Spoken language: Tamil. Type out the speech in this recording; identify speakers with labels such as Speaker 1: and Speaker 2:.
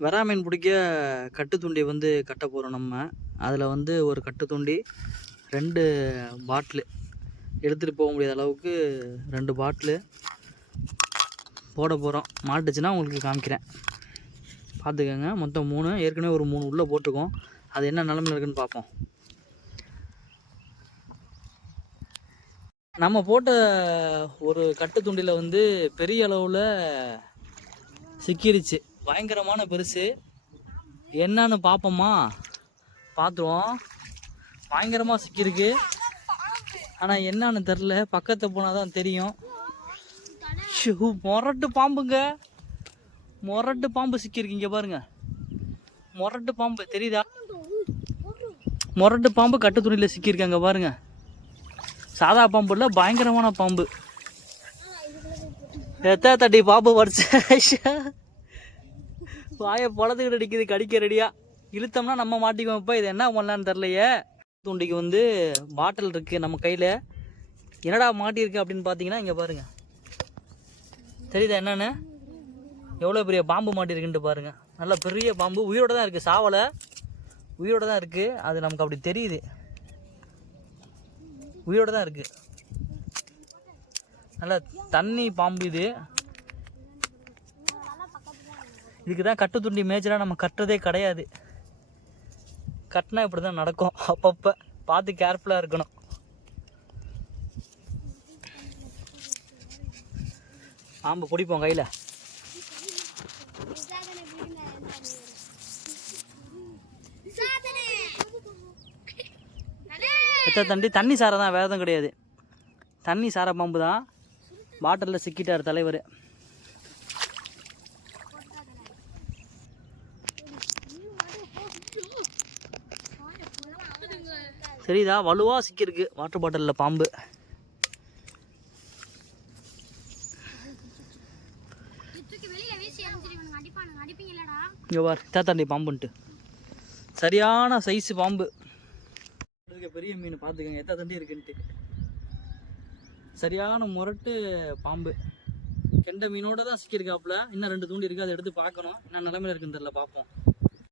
Speaker 1: வெறா மீன் பிடிக்க கட்டு தூண்டி வந்து கட்ட போகிறோம் நம்ம. அதில் வந்து ஒரு கட்டு தூண்டி ரெண்டு பாட்டிலு. எடுத்துகிட்டு போக முடியாத அளவுக்கு ரெண்டு பாட்டிலு போட போகிறோம் மாட்டுச்சுன்னா உங்களுக்கு காமிக்கிறேன். பார்த்துக்கோங்க. மொத்தம் மூணு. ஏற்கனவே ஒரு மூணு உள்ளே போட்டிருக்கோம். அது என்ன நிலமையில இருக்குன்னு பார்ப்போம். நம்ம போட்ட ஒரு கட்டு துண்டில் வந்து பெரிய அளவில் சிக்கிருச்சு. பயங்கரமான பெருசு. என்னன்னு பார்ப்போமா பார்த்துருவோம் பயங்கரமாக சிக்கியிருக்கு. ஆனால் என்னன்னு தெரில பக்கத்தை போனால் தான் தெரியும். ஷூ, மொரட்டு பாம்புங்க. மொரட்டு பாம்பு சிக்கியிருக்கு இங்கே பாருங்க. மொரட்டு பாம்பு தெரியுதா? மொரட்டு பாம்பு கட்டு துணியில் சிக்கியிருக்காங்க பாருங்க. சாதா பாம்பு இல்லை பயங்கரமான பாம்பு. எத்த தட்டி பாம்பு வடிச்ச வாயை பழத்துக்கிட்ட அடிக்குது கடிக்க ரெடியா இழுத்தோம்னா நம்ம மாட்டிக்குவோம். இப்போ இது என்ன பண்ணலான்னு தெரிலையே தூண்டிக்கு வந்து பாட்டில் இருக்குது நம்ம கையில். என்னடா மாட்டியிருக்கு அப்படின்னு பார்த்தீங்கன்னா இங்கே பாருங்க. தெரியுதா என்னன்னு? எவ்வளோ பெரிய பாம்பு மாட்டியிருக்குன்ட்டு பாருங்க. நல்ல பெரிய பாம்பு. உயிரோட தான் இருக்குது சாவலை. உயிரோட தான் இருக்குது அது நமக்கு அப்படி தெரியுது. உயிரோட தான் இருக்குது நல்ல தண்ணி பாம்பு இது. இதுக்கு தான் கட்டு துண்டி மேய்ச்சலாக நம்ம கட்டுறதே கிடையாது. கட்டினா இப்படி தான் நடக்கும். அப்பப்போ பார்த்து கேர்ஃபுல்லாக இருக்கணும். பாம்பு பிடிப்போம் கையில். எத்த தண்டி? தண்ணி சாரை தான் வேறு எதுவும் கிடையாது. தண்ணி சார பாம்பு தான் பாட்டிலில் சிக்கிட்டார் தலைவர். சரிதா வலுவாக சிக்கியிருக்கு. வாட்டர் பாட்டிலில் பாம்பு. இங்கே பார். தேத்தாண்டி பாம்புன்ட்டு. சரியான சைஸ் பாம்பு. இருக்க பெரிய மீன் பார்த்துக்கங்க எத்தனை தண்டி இருக்குன்ட்டு. சரியான முரட்டு பாம்பு. கெண்ட மீனோட தான் சிக்கியிருக்காப்புல. இன்னும் ரெண்டு தூண்டி இருக்குது அதை எடுத்து பார்க்கணும். என்ன நிலமையில இருக்குன்னு தெரியல. பார்ப்போம்.